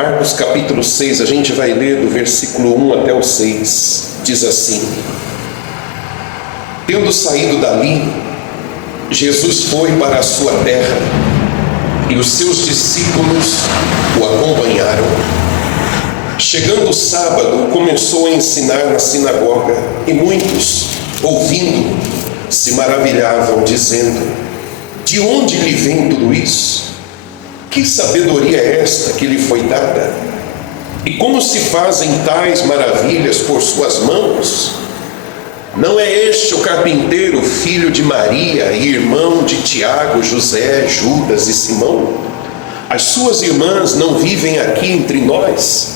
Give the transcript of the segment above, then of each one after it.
Marcos capítulo 6, a gente vai ler do versículo 1 até o 6. Diz assim: Tendo saído dali, Jesus foi para a sua terra, e os seus discípulos o acompanharam. Chegando o sábado, começou a ensinar na sinagoga, e muitos, ouvindo, se maravilhavam, dizendo: De onde lhe vem tudo isso? Que sabedoria é esta que lhe foi dada? E como se fazem tais maravilhas por suas mãos? Não é este o carpinteiro, filho de Maria, e irmão de Tiago, José, Judas e Simão? As suas irmãs não vivem aqui entre nós?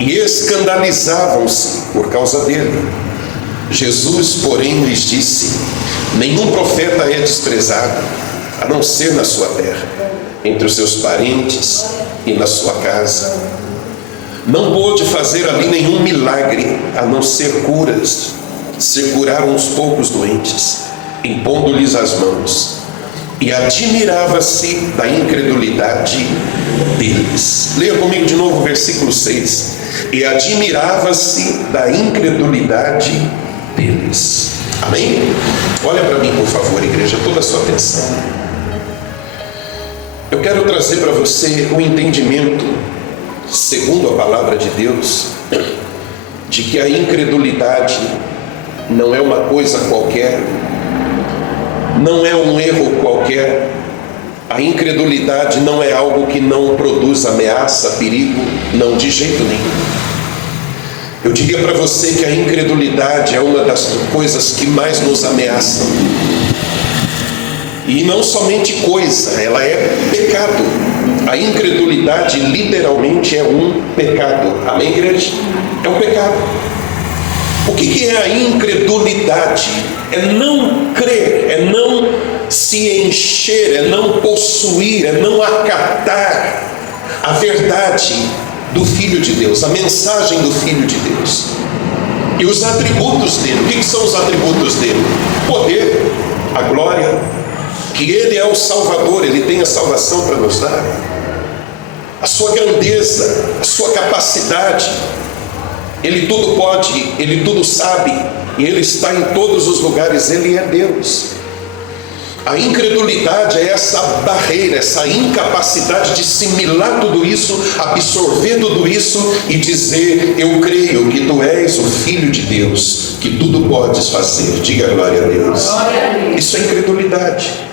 E escandalizavam-se por causa dele. Jesus, porém, lhes disse: Nenhum profeta é desprezado, a não ser na sua terra, entre os seus parentes e na sua casa. Não pôde fazer ali nenhum milagre, a não ser curas. Se curaram uns poucos doentes, impondo-lhes as mãos, e admirava-se da incredulidade deles. Leia comigo de novo o versículo 6. E admirava-se da incredulidade deles. Amém? Olha para mim, por favor, igreja, toda a sua atenção. Eu quero trazer para você o entendimento, segundo a palavra de Deus, de que a incredulidade não é uma coisa qualquer, não é um erro qualquer. A incredulidade não é algo que não produz ameaça, perigo, não, de jeito nenhum. Eu diria para você que a incredulidade é uma das coisas que mais nos ameaçam. E não somente coisa, ela é pecado. A incredulidade literalmente é um pecado. Amém, igreja? É um pecado. O que é a incredulidade? É não crer, é não se encher, é não possuir, é não acatar a verdade do Filho de Deus, a mensagem do Filho de Deus e os atributos dele. O que são os atributos dele? O poder, a glória, que ele é o Salvador, ele tem a salvação para nos dar, a sua grandeza, a sua capacidade. Ele tudo pode, ele tudo sabe, e ele está em todos os lugares, ele é Deus. A incredulidade é essa barreira, essa incapacidade de assimilar tudo isso, absorver tudo isso e dizer: eu creio que tu és o Filho de Deus, que tudo podes fazer. Diga glória a Deus. Isso é incredulidade.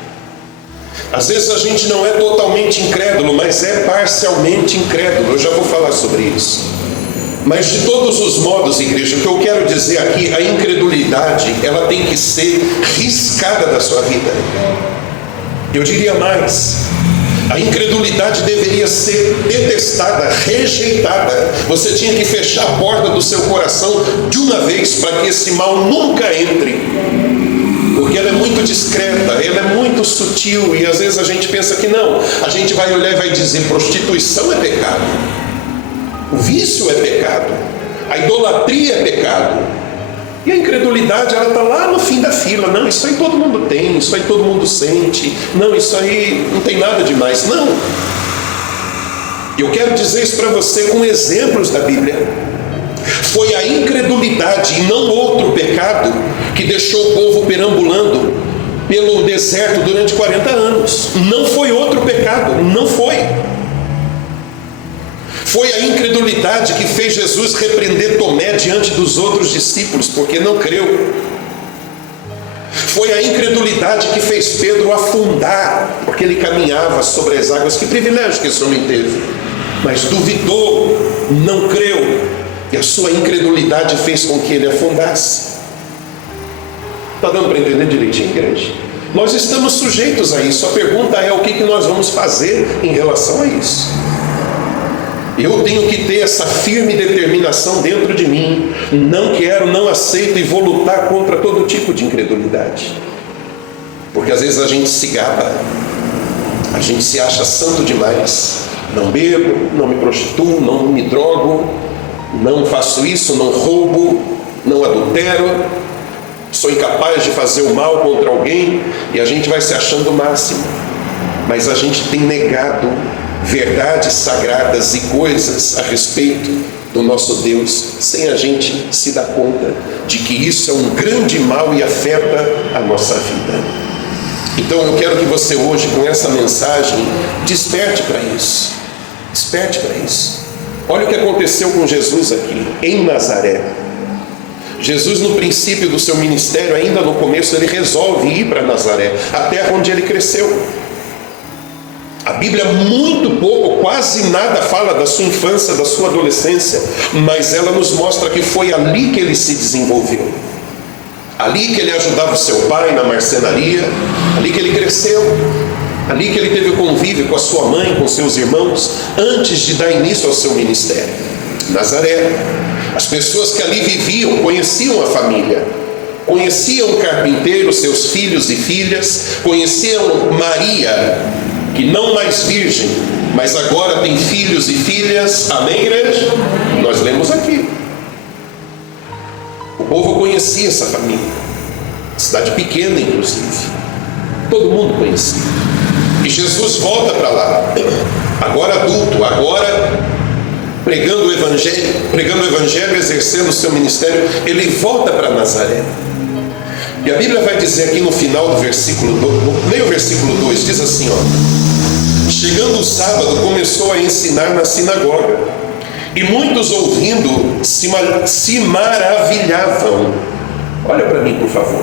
Às vezes a gente não é totalmente incrédulo, mas é parcialmente incrédulo. Eu já vou falar sobre isso. Mas de todos os modos, igreja, o que eu quero dizer aqui, a incredulidade, ela tem que ser riscada da sua vida. Eu diria mais, a incredulidade deveria ser detestada, rejeitada. Você tinha que fechar a porta do seu coração de uma vez para que esse mal nunca entre. Porque ela é muito discreta, ela é muito sutil, e às vezes a gente pensa que não. A gente vai olhar e vai dizer: prostituição é pecado. O vício é pecado, a idolatria é pecado, e a incredulidade, ela está lá no fim da fila. Não, isso aí todo mundo tem, isso aí todo mundo sente, não, isso aí não tem nada demais. Não, eu quero dizer isso para você com exemplos da Bíblia. Foi a incredulidade e não outro pecado que deixou o povo perambulando pelo deserto durante 40 anos. Não foi outro pecado, não foi. Foi a incredulidade que fez Jesus repreender Tomé diante dos outros discípulos, porque não creu. Foi a incredulidade que fez Pedro afundar, porque ele caminhava sobre as águas. Que privilégio que esse homem teve! Mas duvidou, não creu, e a sua incredulidade fez com que ele afundasse. Está dando para entender direitinho, igreja? Nós estamos sujeitos a isso. A pergunta é: o que nós vamos fazer em relação a isso? Eu tenho que ter essa firme determinação dentro de mim. Não quero, não aceito, e vou lutar contra todo tipo de incredulidade. Porque às vezes a gente se gaba, a gente se acha santo demais. Não bebo, não me prostituo, não me drogo, não faço isso, não roubo, não adultero, sou incapaz de fazer o mal contra alguém, e a gente vai se achando o máximo. Mas a gente tem negado verdades sagradas e coisas a respeito do nosso Deus, sem a gente se dar conta de que isso é um grande mal e afeta a nossa vida. Então eu quero que você hoje, com essa mensagem, desperte para isso. Desperte para isso. Olha o que aconteceu com Jesus aqui, em Nazaré. Jesus, no princípio do seu ministério, ainda no começo, ele resolve ir para Nazaré, a terra onde ele cresceu. A Bíblia muito pouco, quase nada fala da sua infância, da sua adolescência, mas ela nos mostra que foi ali que ele se desenvolveu. Ali que ele ajudava o seu pai na marcenaria, ali que ele cresceu, ali que ele teve o convívio com a sua mãe, com seus irmãos, antes de dar início ao seu ministério. Nazaré. As pessoas que ali viviam conheciam a família, conheciam o carpinteiro, seus filhos e filhas, conheciam Maria, que não mais virgem, mas agora tem filhos e filhas. Amém, igreja? Nós lemos aqui. O povo conhecia essa família, cidade pequena inclusive, todo mundo conhecia. E Jesus volta para lá, agora adulto, agora pregando o evangelho, exercendo o seu ministério, ele volta para Nazaré. E a Bíblia vai dizer aqui no final do versículo 2, leia o versículo 2, diz assim, ó: chegando o sábado, começou a ensinar na sinagoga, e muitos ouvindo se maravilhavam. Olha para mim, por favor.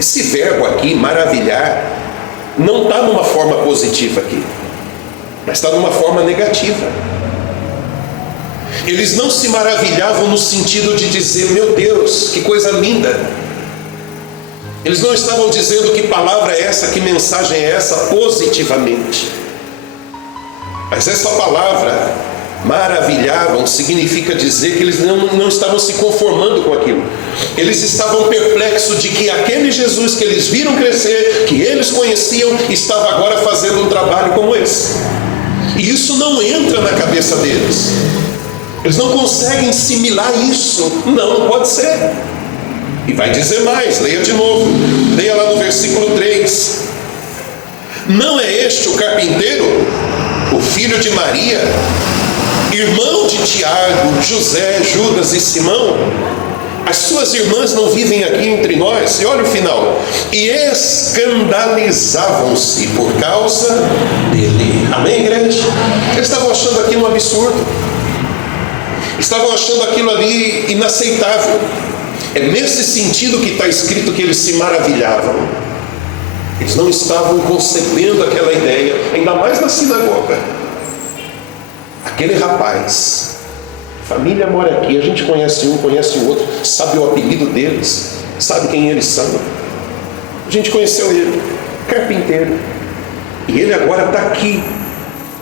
Esse verbo aqui, maravilhar, não está numa forma positiva aqui, mas está numa forma negativa. Eles não se maravilhavam no sentido de dizer, meu Deus, que coisa linda. Eles não estavam dizendo que palavra é essa, que mensagem é essa, positivamente. Mas essa palavra, maravilhavam, significa dizer que eles não estavam se conformando com aquilo. Eles estavam perplexos de que aquele Jesus que eles viram crescer, que eles conheciam, estava agora fazendo um trabalho como esse. E isso não entra na cabeça deles. Eles não conseguem assimilar isso. Não pode ser. E vai dizer mais, leia de novo. Leia lá no versículo 3. Não é este o carpinteiro, o filho de Maria, irmão de Tiago, José, Judas e Simão? As suas irmãs não vivem aqui entre nós? E olha o final. E escandalizavam-se por causa dele. Amém, igreja? Eles estavam achando aquilo um absurdo. Estavam achando aquilo ali inaceitável. É nesse sentido que está escrito que eles se maravilhavam. Eles não estavam concebendo aquela ideia, ainda mais na sinagoga. Aquele rapaz, família mora aqui, a gente conhece um, conhece o outro, sabe o apelido deles, sabe quem eles são. A gente conheceu ele, carpinteiro. E ele agora está aqui,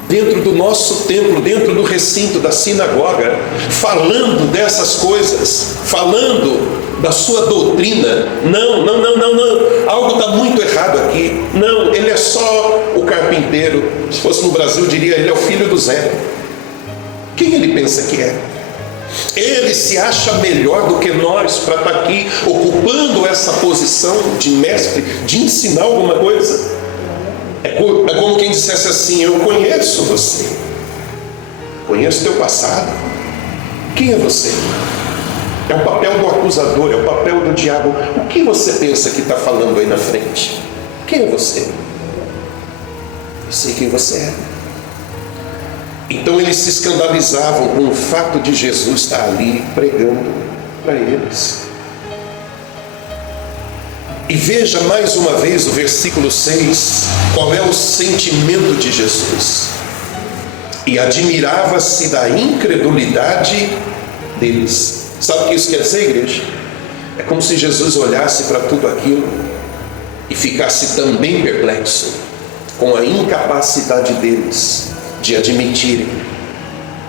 dentro do nosso templo, dentro do recinto da sinagoga, falando dessas coisas, falando da sua doutrina. Não, algo está muito errado aqui. Não, ele é só o carpinteiro. Se fosse no Brasil, diria, ele é o filho do Zé. Quem ele pensa que é? Ele se acha melhor do que nós para estar aqui, ocupando essa posição de mestre, de ensinar alguma coisa. É como quem dissesse assim, eu conheço você, conheço teu passado. Quem é você? É o papel do acusador, é o papel do diabo. O que você pensa que está falando aí na frente? Quem é você? Eu sei quem você é. Então eles se escandalizavam com o fato de Jesus estar ali pregando para eles. E veja mais uma vez o versículo 6, qual é o sentimento de Jesus. E admirava-se da incredulidade deles. Sabe o que isso quer dizer, igreja? É como se Jesus olhasse para tudo aquilo e ficasse também perplexo com a incapacidade deles de admitirem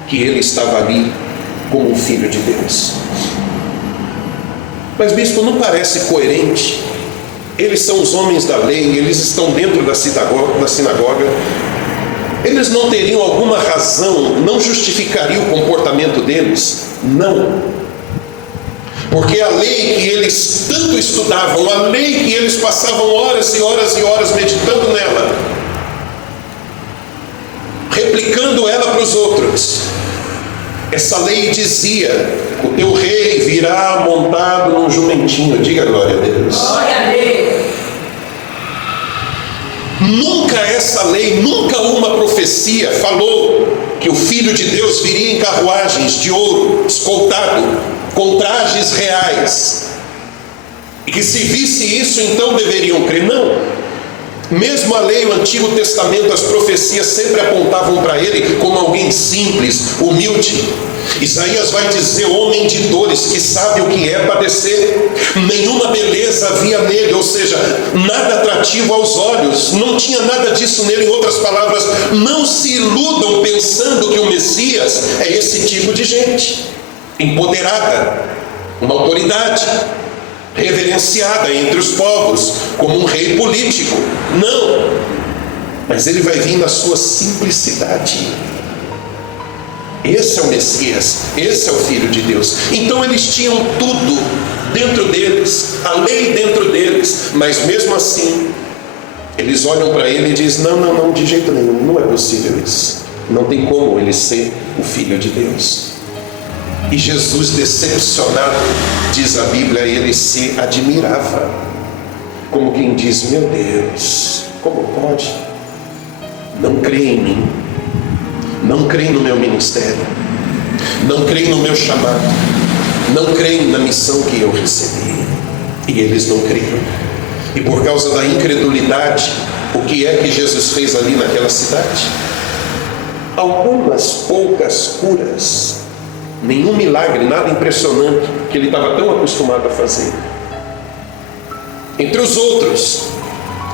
que ele estava ali como um filho de Deus. Mas bispo, não parece coerente? Eles são os homens da lei, eles estão dentro da sinagoga. Eles não teriam alguma razão, não justificaria o comportamento deles? Não. Porque a lei que eles tanto estudavam, a lei que eles passavam horas e horas e horas meditando nela, replicando ela para os outros. Essa lei dizia: o teu rei virá montado num jumentinho. Diga glória a Deus. Glória a Deus. Nunca essa lei, nunca uma profecia falou que o Filho de Deus viria em carruagens de ouro, escoltado, com trajes reais, e que se visse isso, então deveriam crer. Não. Mesmo a lei, o Antigo Testamento, as profecias sempre apontavam para ele como alguém simples, humilde. Isaías vai dizer: homem de dores, que sabe o que é padecer. Nenhuma beleza havia nele, ou seja, nada atrativo aos olhos, não tinha nada disso nele. Em outras palavras, não se iludam pensando que o Messias é esse tipo de gente, empoderada, uma autoridade, reverenciada entre os povos, como um rei político. Não, mas ele vai vir na sua simplicidade. Esse é o Messias, esse é o Filho de Deus. Então eles tinham tudo dentro deles, a lei dentro deles, mas mesmo assim, eles olham para ele e dizem: não, de jeito nenhum, não é possível isso. Não tem como ele ser o Filho de Deus. E Jesus, decepcionado, diz a Bíblia, ele se admirava, como quem diz: meu Deus, como pode? Não creem em mim, não creem no meu ministério, não creem no meu chamado, não creem na missão que eu recebi. E eles não criam. E por causa da incredulidade, o que é que Jesus fez ali naquela cidade? Algumas poucas curas, nenhum milagre, nada impressionante, que ele estava tão acostumado a fazer. Entre os outros,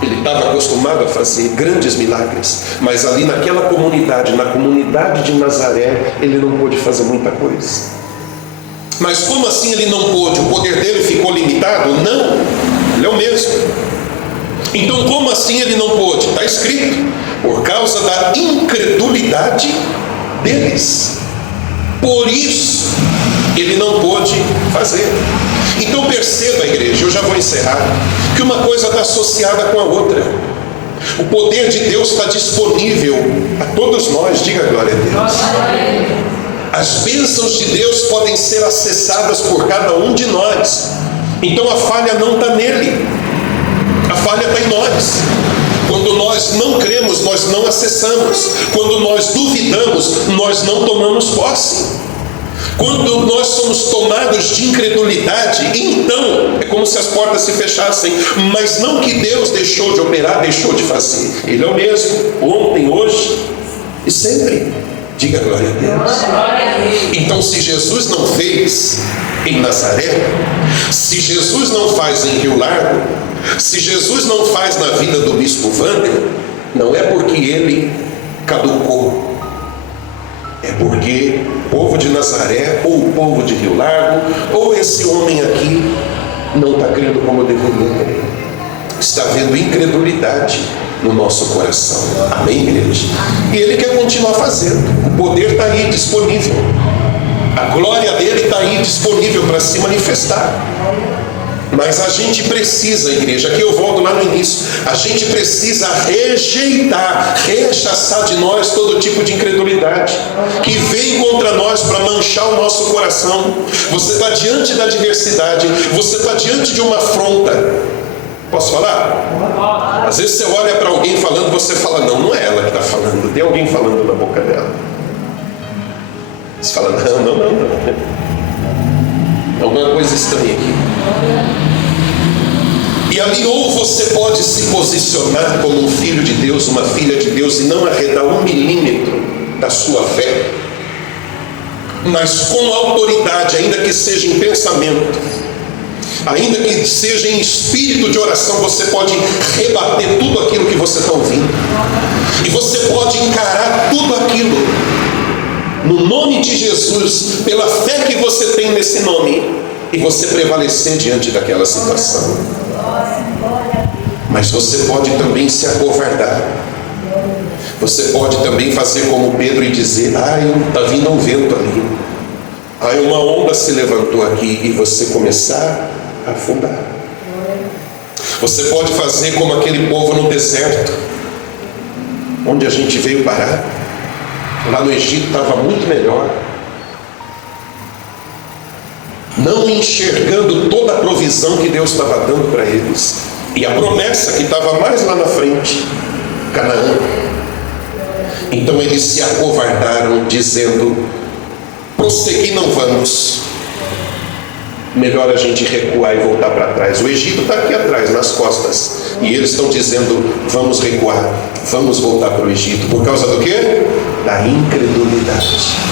ele estava acostumado a fazer grandes milagres, mas ali naquela comunidade, na comunidade de Nazaré, ele não pôde fazer muita coisa. Mas como assim ele não pôde? O poder dele ficou limitado? Não, ele é o mesmo. Então como assim ele não pôde? Está escrito: por causa da incredulidade deles. Por isso ele não pôde fazer. Então perceba, igreja, eu já vou encerrar, que uma coisa está associada com a outra. O poder de Deus está disponível a todos nós. Diga glória a Deus. As bênçãos de Deus podem ser acessadas por cada um de nós. Então a falha não está nele, a falha está em nós. Quando nós não cremos, nós não acessamos. Quando nós duvidamos, nós não tomamos posse. Quando nós somos tomados de incredulidade, então é como se as portas se fechassem. Mas não que Deus deixou de operar, deixou de fazer. Ele é o mesmo, ontem, hoje e sempre. Diga glória a Deus. Então, se Jesus não fez em Nazaré, se Jesus não faz em Rio Largo, se Jesus não faz na vida do bispo Wander, não é porque ele caducou, é porque o povo de Nazaré, ou o povo de Rio Largo, ou esse homem aqui não está crendo como deveria crer. Está havendo incredulidade no nosso coração. Amém, igreja? E ele quer continuar fazendo. O poder está aí disponível, a glória dele está aí disponível para se manifestar. Mas a gente precisa, igreja, aqui eu volto lá no início, a gente precisa rejeitar, rechaçar de nós todo tipo de incredulidade que vem contra nós para manchar o nosso coração. Você está diante da adversidade, você está diante de uma afronta. Posso falar? Às vezes você olha para alguém falando, você fala: não é ela que está falando, tem alguém falando na boca dela. Você fala: não. Alguma coisa estranha aqui. E ali, ou você pode se posicionar como um filho de Deus, uma filha de Deus, e não arredar 1 milímetro da sua fé, mas com autoridade, ainda que seja em pensamento, ainda que seja em espírito de oração, você pode rebater tudo aquilo que você está ouvindo, e você pode encarar tudo aquilo no nome de Jesus, pela fé que você tem nesse nome, e você prevalecer diante daquela situação. Mas você pode também se acovardar. Você pode também fazer como Pedro e dizer: está vindo um vento ali, uma onda se levantou aqui, e você começar a afundar. Você pode fazer como aquele povo no deserto, onde a gente veio parar. Lá no Egito estava muito melhor. Não enxergando toda a provisão que Deus estava dando para eles. E a promessa que estava mais lá na frente, Canaã. Então eles se acovardaram, dizendo: prosseguir não vamos. Melhor a gente recuar e voltar para trás. O Egito está aqui atrás, nas costas. E eles estão dizendo: vamos recuar, vamos voltar para o Egito. Por causa do quê? Da incredulidade.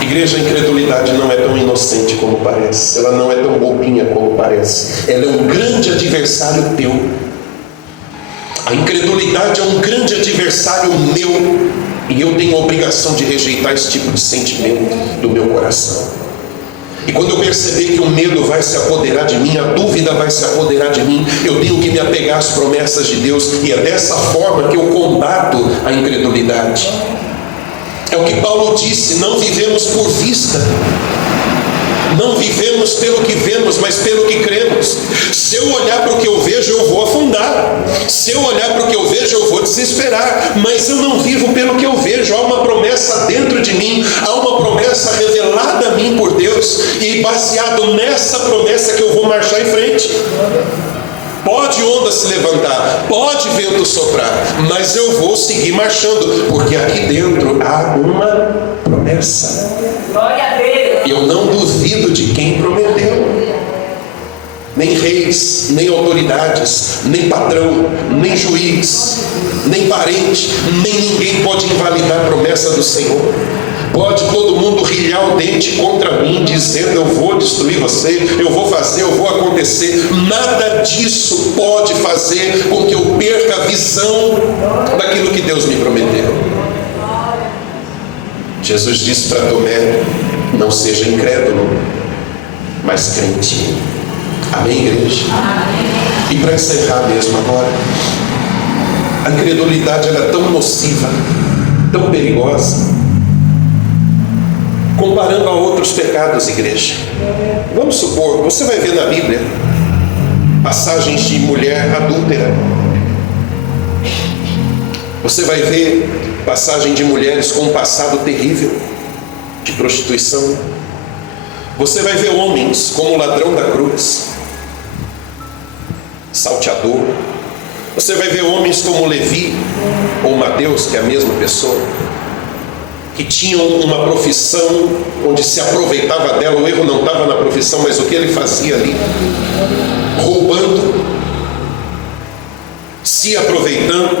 Igreja, a incredulidade não é tão inocente como parece. Ela não é tão bobinha como parece. Ela é um grande adversário teu. A incredulidade é um grande adversário meu. E eu tenho a obrigação de rejeitar esse tipo de sentimento do meu coração. E quando eu perceber que o medo vai se apoderar de mim, a dúvida vai se apoderar de mim, eu tenho que me apegar às promessas de Deus. E é dessa forma que eu combato a incredulidade. É o que Paulo disse: não vivemos por vista. Não vivemos pelo que vemos, mas pelo que cremos. Se eu olhar para o que eu vejo, eu vou afundar. Se eu olhar para o que eu vejo, eu vou desesperar. Mas eu não vivo pelo que eu vejo. Há uma promessa dentro de mim. Há uma promessa revelada a mim por Deus. E baseado nessa promessa que eu vou marchar em frente. Pode onda se levantar, pode vento soprar, mas eu vou seguir marchando, porque aqui dentro há uma promessa. Glória a Deus. Eu não duvido de quem prometeu. Nem reis, nem autoridades, nem patrão, nem juiz, nem parente, nem ninguém pode invalidar a promessa do Senhor. Pode todo mundo rilhar o dente contra mim, dizendo: eu vou destruir você, eu vou fazer, eu vou acontecer. Nada disso pode fazer com que eu perca a visão daquilo que Deus me prometeu. Jesus disse para Tomé: não seja incrédulo, mas crente. Amém, igreja? Amém. E para encerrar mesmo agora, a incredulidade ela é tão nociva, tão perigosa, comparando a outros pecados, igreja. Vamos supor, você vai ver na Bíblia passagens de mulher adúltera. Você vai ver passagem de mulheres com um passado terrível de prostituição. Você vai ver homens como o ladrão da cruz, salteador. Você vai ver homens como Levi ou Mateus, que é a mesma pessoa, que tinham uma profissão onde se aproveitava dela. O erro não estava na profissão, mas o que ele fazia ali, roubando, se aproveitando,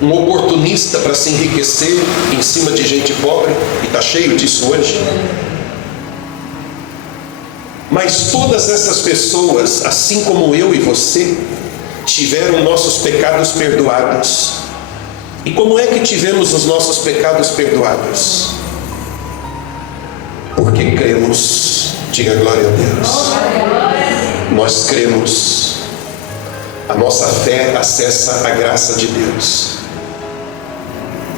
um oportunista para se enriquecer em cima de gente pobre, e está cheio disso hoje. Mas todas essas pessoas, assim como eu e você, tiveram nossos pecados perdoados. E como é que tivemos os nossos pecados perdoados? Porque cremos. Diga glória a Deus. Nós cremos. A nossa fé acessa a graça de Deus.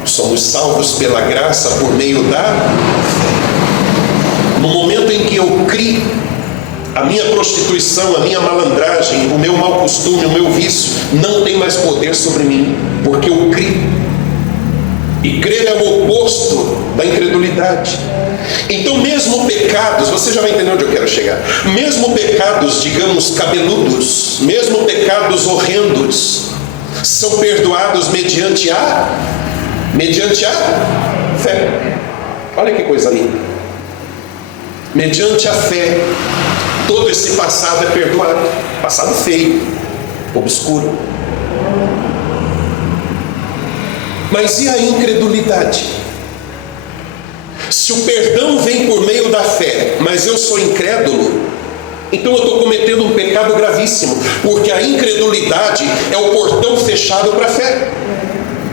Somos salvos pela graça por meio da fé. No momento em que eu criei, a minha prostituição, a minha malandragem, o meu mau costume, o meu vício não tem mais poder sobre mim, porque eu creio. E crer é o oposto da incredulidade. Então mesmo pecados, você já vai entender onde eu quero chegar, mesmo pecados, digamos, cabeludos, mesmo pecados horrendos, são perdoados mediante a fé. Olha que coisa linda. Mediante a fé, todo esse passado é perdoado. Passado feio, obscuro. Mas e a incredulidade? Se o perdão vem por meio da fé, mas eu sou incrédulo, então eu estou cometendo um pecado gravíssimo, porque a incredulidade é o portão fechado para a fé,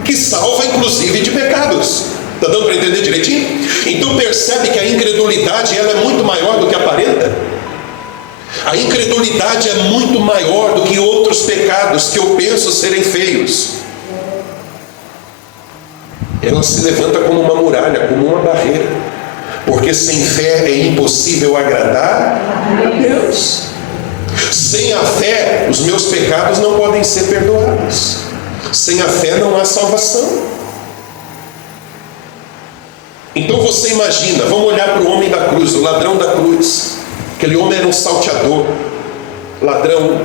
que salva inclusive de pecados. Está dando para entender direitinho? Então percebe que a incredulidade ela é muito maior do que aparenta. A incredulidade é muito maior do que outros pecados que eu penso serem feios. Ela se levanta como uma muralha, como uma barreira, porque sem fé é impossível agradar a Deus. Sem a fé, os meus pecados não podem ser perdoados. Sem a fé não há salvação. Então você imagina, vamos olhar para o homem da cruz, o ladrão da cruz. Aquele homem era um salteador, ladrão,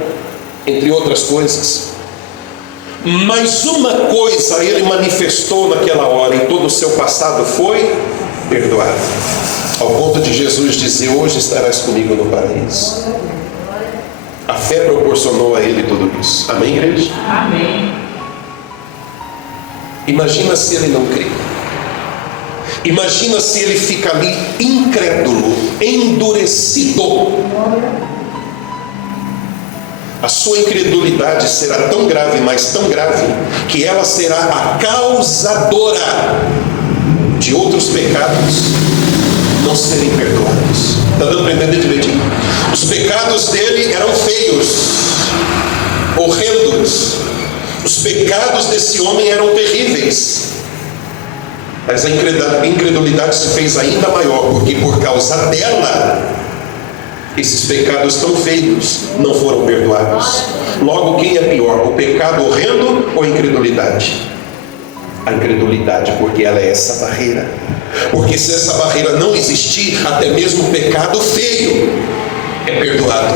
entre outras coisas. Mas uma coisa ele manifestou naquela hora, e todo o seu passado foi perdoado, ao ponto de Jesus dizer: hoje estarás comigo no paraíso. A fé proporcionou a ele tudo isso. Amém, igreja? Amém. Imagina se ele não crê. Imagina se ele fica ali incrédulo, endurecido. A sua incredulidade será tão grave, mas tão grave, que ela será a causadora de outros pecados não serem perdoados. Está dando para entender direitinho? Os pecados dele eram feios, horrendos. Os pecados desse homem eram terríveis. Mas a incredulidade se fez ainda maior, porque por causa dela, esses pecados tão feios não foram perdoados. Logo, quem é pior, o pecado horrendo ou a incredulidade? A incredulidade, porque ela é essa barreira. Porque se essa barreira não existir, até mesmo o pecado feio é perdoado.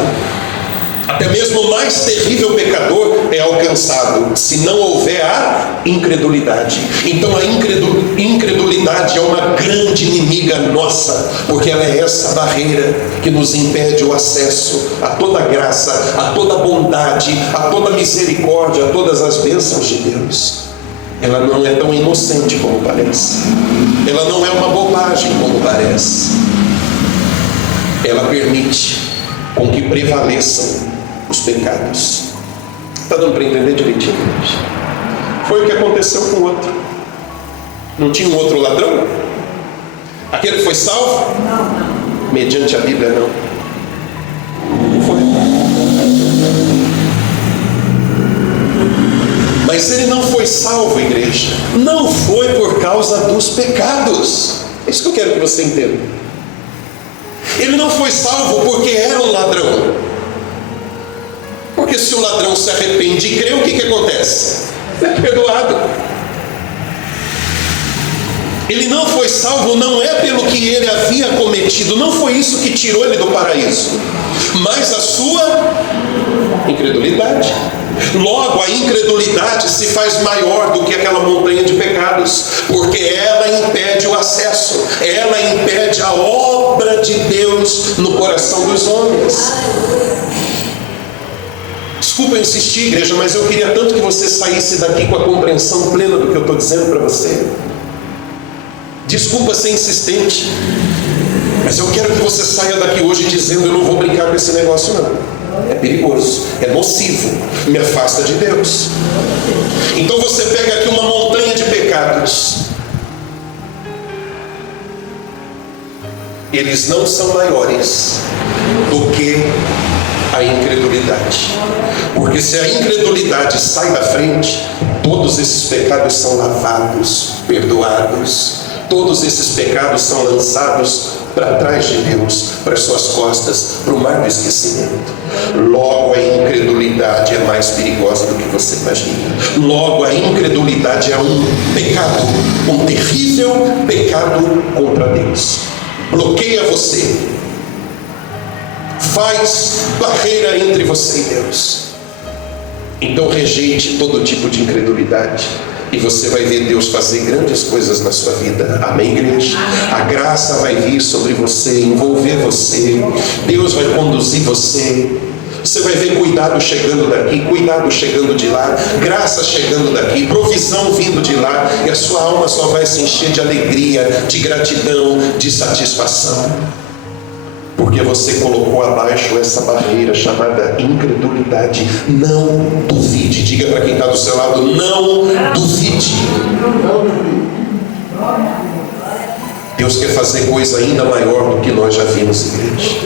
Até mesmo o mais terrível pecador é alcançado, se não houver a incredulidade. Então a incredulidade é uma grande inimiga nossa, porque ela é essa barreira que nos impede o acesso a toda a graça, a toda a bondade, a toda a misericórdia, a todas as bênçãos de Deus. Ela não é tão inocente como parece. Ela não é uma bobagem como parece. Ela permite com que prevaleçam os pecados. Está dando para entender direitinho? Foi o que aconteceu com o outro. Não tinha um outro ladrão? Aquele foi salvo? Não. Mediante a Bíblia, não. Não foi. Mas ele não foi salvo, igreja. Não foi por causa dos pecados. É isso que eu quero que você entenda. Ele não foi salvo porque era um ladrão. Porque se o ladrão se arrepende e crê, o que acontece? É perdoado. Ele não foi salvo não é pelo que ele havia cometido, não foi isso que tirou ele do paraíso, mas a sua incredulidade. Logo, a incredulidade se faz maior do que aquela montanha de pecados, porque ela impede o acesso, ela impede a obra de Deus no coração dos homens. Desculpa eu insistir, igreja, mas eu queria tanto que você saísse daqui com a compreensão plena do que eu estou dizendo para você. Desculpa ser insistente, mas eu quero que você saia daqui hoje dizendo: eu não vou brincar com esse negócio não. É perigoso, é nocivo, me afasta de Deus. Então você pega aqui uma montanha de pecados. Eles não são maiores do que a incredulidade. Porque se a incredulidade sai da frente, todos esses pecados são lavados, perdoados. Todos esses pecados são lançados para trás de Deus, para as suas costas, para o mar do esquecimento. Logo, a incredulidade é mais perigosa do que você imagina. Logo, a incredulidade é um pecado, um terrível pecado contra Deus. Bloqueia você, faz barreira entre você e Deus. Então rejeite todo tipo de incredulidade, e você vai ver Deus fazer grandes coisas na sua vida. Amém, igreja? A graça vai vir sobre você, envolver você. Deus vai conduzir você. Você vai ver cuidado chegando daqui, cuidado chegando de lá, graça chegando daqui, provisão vindo de lá, e a sua alma só vai se encher de alegria, de gratidão, de satisfação. Porque você colocou abaixo essa barreira chamada incredulidade. Não duvide. Diga para quem está do seu lado: não duvide. Deus quer fazer coisa ainda maior do que nós já vimos, igreja.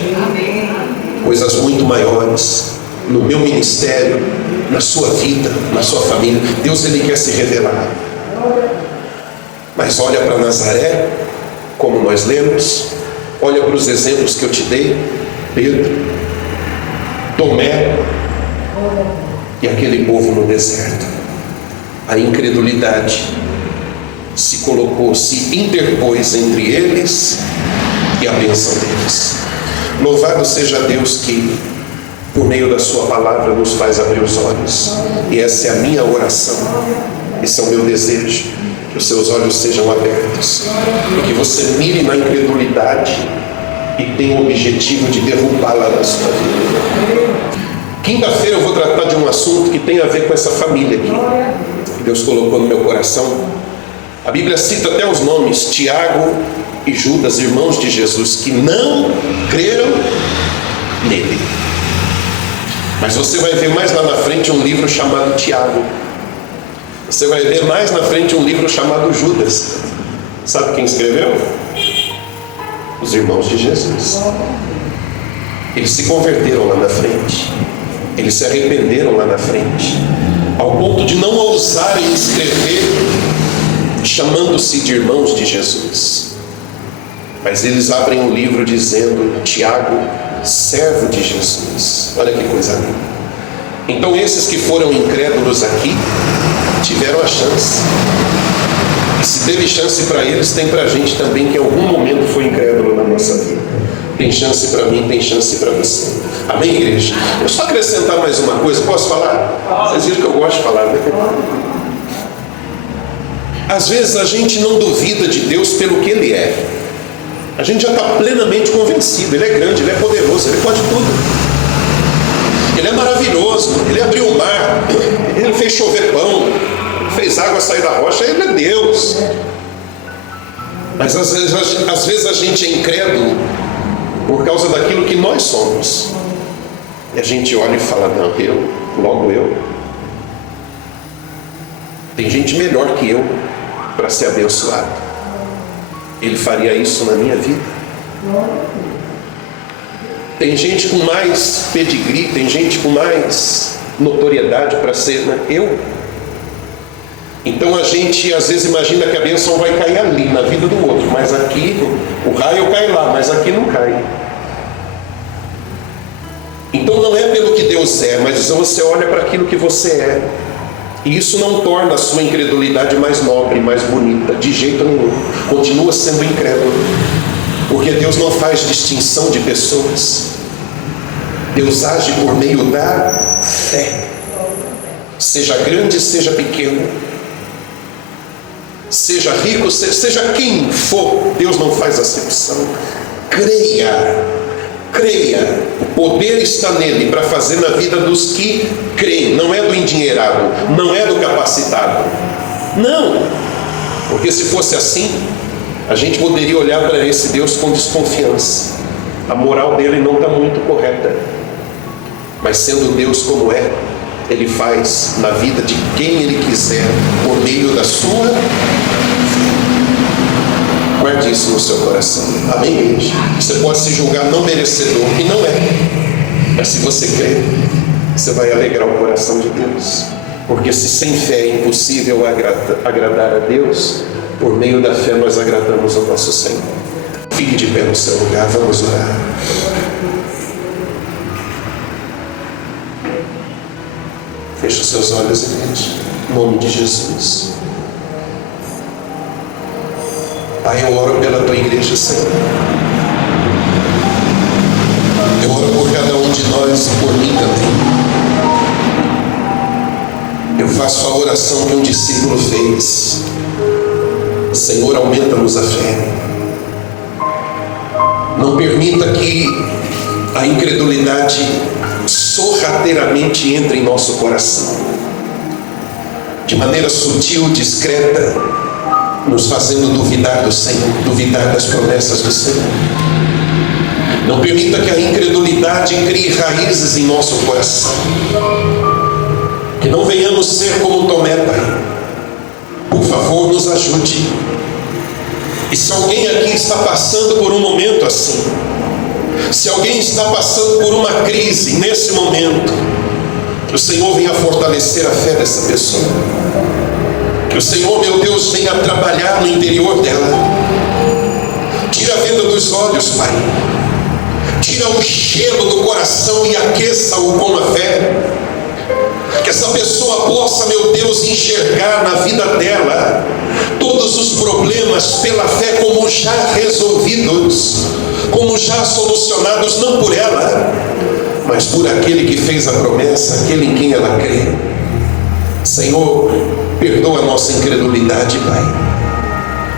Coisas muito maiores no meu ministério, na sua vida, na sua família. Deus, Ele quer se revelar. Mas olha para Nazaré, como nós lemos. Olha para os exemplos que eu te dei: Pedro, Tomé e aquele povo no deserto. A incredulidade se colocou, se interpôs entre eles e a bênção deles. Louvado seja Deus que, por meio da sua palavra, nos faz abrir os olhos. E essa é a minha oração, esse é o meu desejo, que os seus olhos sejam abertos e que você mire na incredulidade e tenha o objetivo de derrubá-la na sua vida. Quinta-feira eu vou tratar de um assunto que tem a ver com essa família aqui, que Deus colocou no meu coração. A Bíblia cita até os nomes, Tiago e Judas, irmãos de Jesus, que não creram nele. Mas você vai ver mais lá na frente um livro chamado Tiago. Você vai ver mais na frente um livro chamado Judas. Sabe quem escreveu? Os irmãos de Jesus. Eles se converteram lá na frente. Eles se arrependeram lá na frente, ao ponto de não ousarem escrever chamando-se de irmãos de Jesus. Mas eles abrem um livro dizendo: Tiago, servo de Jesus. Olha que coisa linda. Então esses que foram incrédulos aqui tiveram a chance. E se teve chance para eles, tem para a gente também, que em algum momento foi incrédulo na nossa vida. Tem chance para mim, tem chance para você. Amém, igreja? Eu só acrescentar mais uma coisa, posso falar? Vocês viram que eu gosto de falar, né? Às vezes a gente não duvida de Deus pelo que Ele é. A gente já está plenamente convencido. Ele é grande, Ele é poderoso, Ele pode tudo. Ele é maravilhoso, Ele abriu o mar, Ele fez chover pão, fez água sair da rocha, Ele é Deus. Mas às vezes a gente é incrédulo por causa daquilo que nós somos. E a gente olha e fala: não, logo eu. Tem gente melhor que eu para ser abençoado. Ele faria isso na minha vida. Tem gente com mais pedigree, tem gente com mais notoriedade para ser, né? Eu. Então a gente às vezes imagina que a bênção vai cair ali, na vida do outro, mas aqui o raio cai lá, mas aqui não cai. Então não é pelo que Deus é, mas você olha para aquilo que você é. E isso não torna a sua incredulidade mais nobre, mais bonita, de jeito nenhum. Continua sendo incrédulo, porque Deus não faz distinção de pessoas. Deus age por meio da fé. Seja grande, seja pequeno, seja rico, seja quem for, Deus não faz acepção. Creia. O poder está nele para fazer na vida dos que creem. Não é do endinheirado, não é do capacitado. Não, porque se fosse assim, a gente poderia olhar para esse Deus com desconfiança. A moral dele não está muito correta. Mas sendo Deus como é, Ele faz na vida de quem Ele quiser, por meio da sua fé. Guarde isso no seu coração. Amém, igreja? Você pode se julgar não merecedor, e não é. Mas se você crê, você vai alegrar o coração de Deus. Porque se sem fé é impossível agradar a Deus, por meio da fé nós agradamos ao nosso Senhor. Fique de pé no seu lugar, vamos orar. Feche os seus olhos, igreja. Em nome de Jesus. Pai, eu oro pela tua igreja, Senhor. Eu oro por cada um de nós e por mim também. Eu faço a oração que um discípulo fez: Senhor, aumenta-nos a fé. Não permita que a incredulidade sorrateiramente entre em nosso coração, de maneira sutil, discreta, nos fazendo duvidar do Senhor, duvidar das promessas do Senhor. Não permita que a incredulidade crie raízes em nosso coração, que não venhamos ser como Tomé, Pai. Por favor, nos ajude. E se alguém aqui está passando por um momento assim, se alguém está passando por uma crise nesse momento, que o Senhor venha fortalecer a fé dessa pessoa. Que o Senhor, meu Deus, venha trabalhar no interior dela. Tira a venda dos olhos, Pai. Tira o gelo do coração e aqueça-o com a fé. Que essa pessoa possa, meu Deus, enxergar na vida dela todos os problemas pela fé como já resolvidos, como já solucionados, não por ela, mas por aquele que fez a promessa, aquele em quem ela crê. Senhor, perdoa a nossa incredulidade, Pai.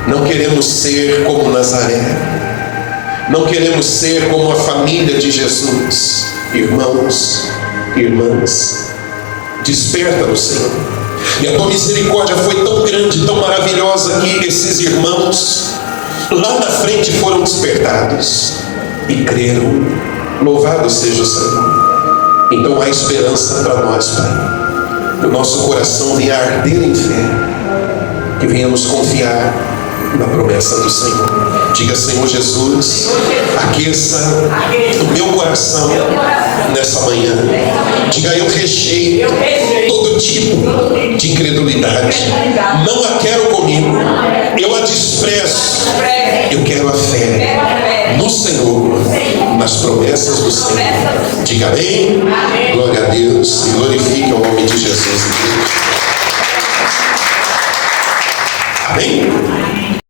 Não queremos ser como Nazaré, não queremos ser como a família de Jesus. Irmãos, irmãs, desperta-nos, Senhor. E a tua misericórdia foi tão grande, tão maravilhosa, que esses irmãos lá na frente foram despertados e creram. Louvado seja o Senhor. Então há esperança para nós, Pai. Que o nosso coração venha arder em fé, que venhamos confiar na promessa do Senhor. Diga: Senhor Jesus, aqueça o meu coração nessa manhã. Diga: eu rejeito todo tipo de incredulidade, não a quero comigo, eu a desprezo. Eu quero a fé no Senhor, nas promessas do Senhor. Diga amém. Glória a Deus e glorifique o nome de Jesus. Amém.